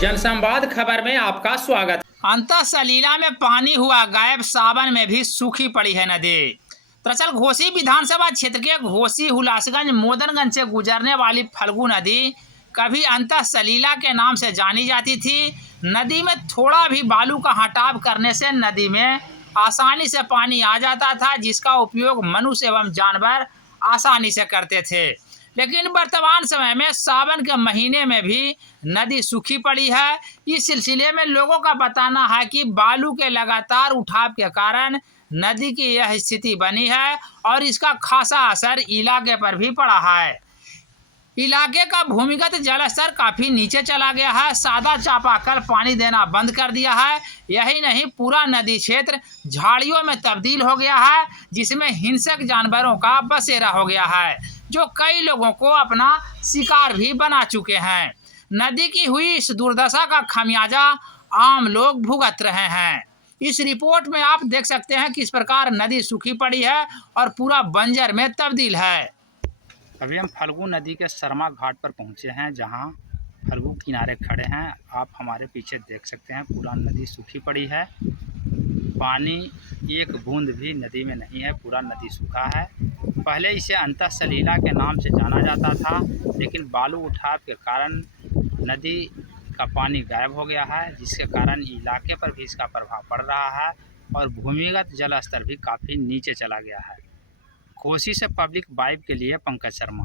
जनसंवाद खबर में आपका स्वागत। अंतः सलीला में पानी हुआ गायब, सावन में भी सूखी पड़ी है नदी। दरअसल घोसी विधानसभा क्षेत्र के घोसी हुलासगंज मोदनगंज से गुजरने वाली फल्गु नदी कभी अंतः सलीला के नाम से जानी जाती थी। नदी में थोड़ा भी बालू का हटाव करने से नदी में आसानी से पानी आ जाता था, जिसका उपयोग मनुष्य एवं जानवर आसानी से करते थे। लेकिन वर्तमान समय में सावन के महीने में भी नदी सूखी पड़ी है। इस सिलसिले में लोगों का बताना है कि बालू के लगातार उठाव के कारण नदी की यह स्थिति बनी है और इसका खासा असर इलाके पर भी पड़ा है। इलाके का भूमिगत जलस्तर काफी नीचे चला गया है। सादा चापाकल पानी देना बंद कर दिया है। यही नहीं, पूरा नदी क्षेत्र झाड़ियों में तब्दील हो गया है, जिसमें हिंसक जानवरों का बसेरा हो गया है, जो कई लोगों को अपना शिकार भी बना चुके हैं। नदी की हुई इस दुर्दशा का खामियाजा आम लोग भुगत रहे हैं। इस रिपोर्ट में आप देख सकते हैं किस प्रकार नदी सूखी पड़ी है और पूरा बंजर में तब्दील है। अभी हम फल्गु नदी के शर्मा घाट पर पहुंचे हैं, जहां फल्गु किनारे खड़े हैं। आप हमारे पीछे देख सकते हैं पूरा नदी सूखी पड़ी है। पानी एक बूंद भी नदी में नहीं है, पूरा नदी सूखा है। पहले इसे अंतः सलीला के नाम से जाना जाता था, लेकिन बालू उठाव के कारण नदी का पानी गायब हो गया है, जिसके कारण इलाके पर भी इसका प्रभाव पड़ रहा है और भूमिगत जल स्तर भी काफ़ी नीचे चला गया है। घोसी से पब्लिक वाइब के लिए पंकज शर्मा।